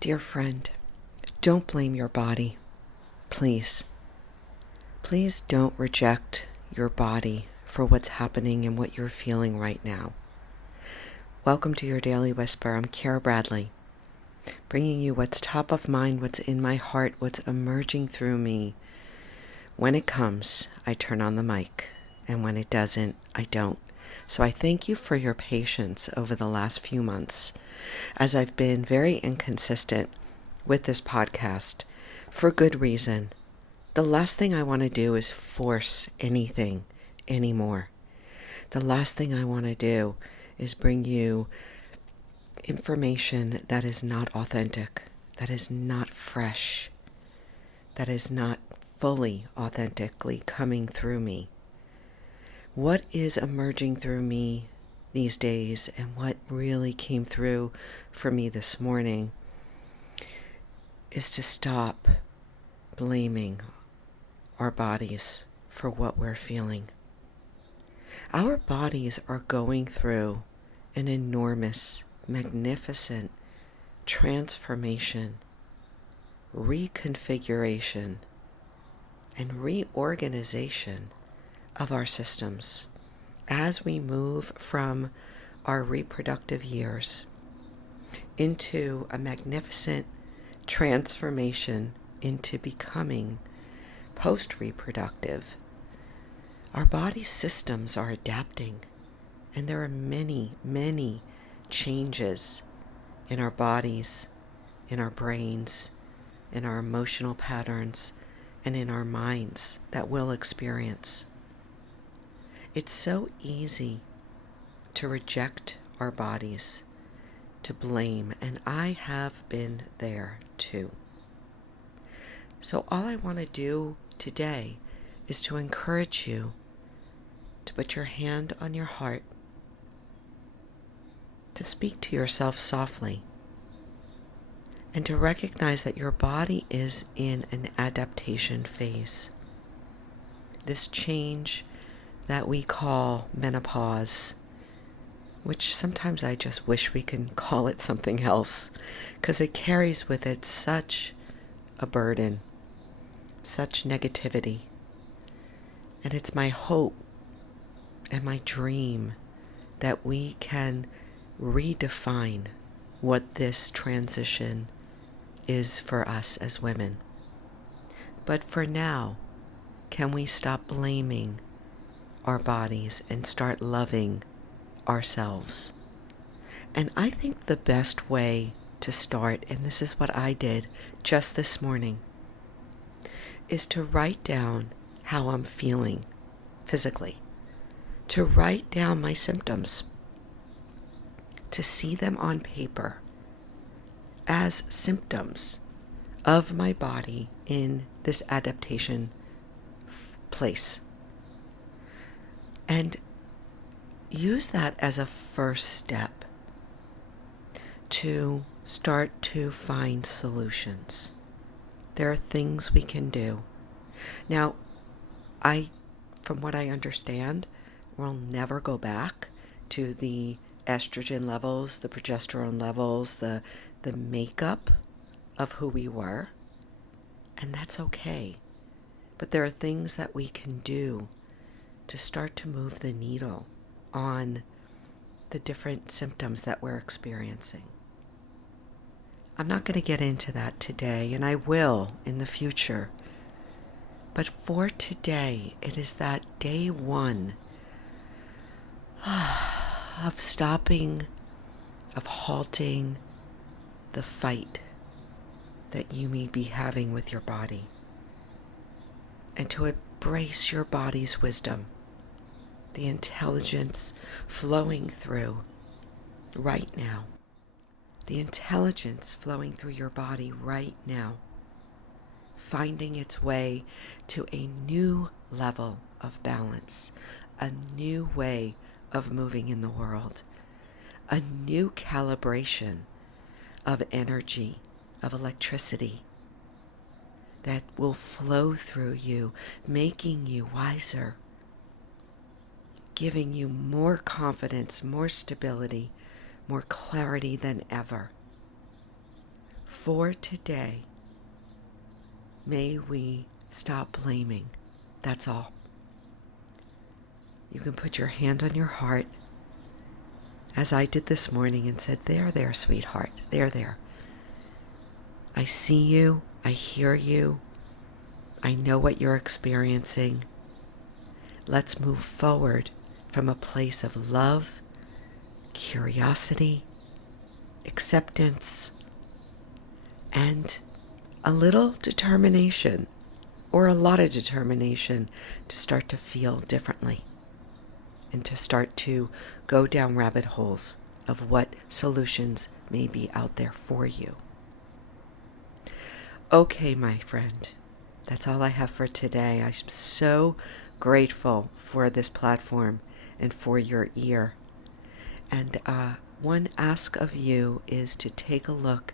Dear friend, don't blame your body. Please. Please don't reject your body for what's happening and what you're feeling right now. Welcome to your Daily Whisper. I'm Kara Bradley, bringing you what's top of mind, what's in my heart, what's emerging through me. When it comes, I turn on the mic, and when it doesn't, I don't. So I thank you for your patience over the last few months, as I've been very inconsistent with this podcast for good reason. The last thing I want to do is force anything anymore. The last thing I want to do is bring you information that is not authentic, that is not fresh, that is not fully authentically coming through me. What is emerging through me these days, and what really came through for me this morning, is to stop blaming our bodies for what we're feeling. Our bodies are going through an enormous, magnificent transformation, reconfiguration, and reorganization of our systems as we move from our reproductive years into a magnificent transformation into becoming post-reproductive. Our body systems are adapting, and there are many, many changes in our bodies, in our brains, in our emotional patterns, and in our minds that we'll experience. It's so easy to reject our bodies, to blame, and I have been there too. So all I want to do today is to encourage you to put your hand on your heart, to speak to yourself softly, and to recognize that your body is in an adaptation phase. This change that we call menopause, which sometimes I just wish we can call it something else, because it carries with it such a burden, such negativity. And it's my hope and my dream that we can redefine what this transition is for us as women. But for now, can we stop blaming our bodies and start loving ourselves? And I think the best way to start, and this is what I did just this morning, is to write down how I'm feeling physically, to write down my symptoms, to see them on paper as symptoms of my body in this adaptation place. And use that as a first step to start to find solutions. There are things we can do. Now, from what I understand, we'll never go back to the estrogen levels, the progesterone levels, the makeup of who we were. And that's okay. But there are things that we can do to start to move the needle on the different symptoms that we're experiencing. I'm not going to get into that today, and I will in the future. But for today, it is that day one of stopping, of halting the fight that you may be having with your body, and to embrace your body's wisdom, the intelligence flowing through right now, the intelligence flowing through your body right now, finding its way to a new level of balance, a new way of moving in the world, a new calibration of energy, of electricity that will flow through you, making you wiser, giving you more confidence, more stability, more clarity than ever. For today, may we stop blaming. That's all. You can put your hand on your heart, as I did this morning, and said, there, sweetheart. There. I see you. I hear you. I know what you're experiencing. Let's move forward from a place of love, curiosity, acceptance, and a little determination, or a lot of determination, to start to feel differently and to start to go down rabbit holes of what solutions may be out there for you. Okay, my friend, that's all I have for today. I'm so grateful for this platform and for your ear. And one ask of you is to take a look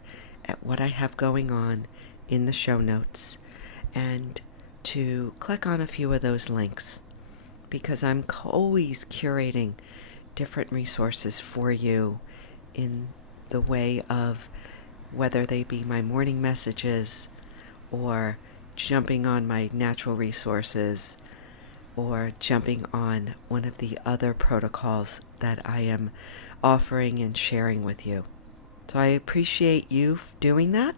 at what I have going on in the show notes and to click on a few of those links, because I'm always curating different resources for you in the way of whether they be my morning messages or jumping on my natural resources or jumping on one of the other protocols that I am offering and sharing with you. So I appreciate you doing that.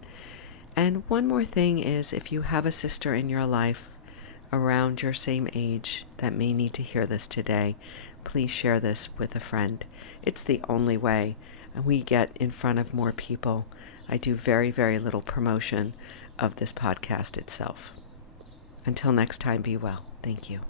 And one more thing is, if you have a sister in your life around your same age that may need to hear this today, please share this with a friend. It's the only way we get in front of more people. I do very, very little promotion of this podcast itself. Until next time, be well. Thank you.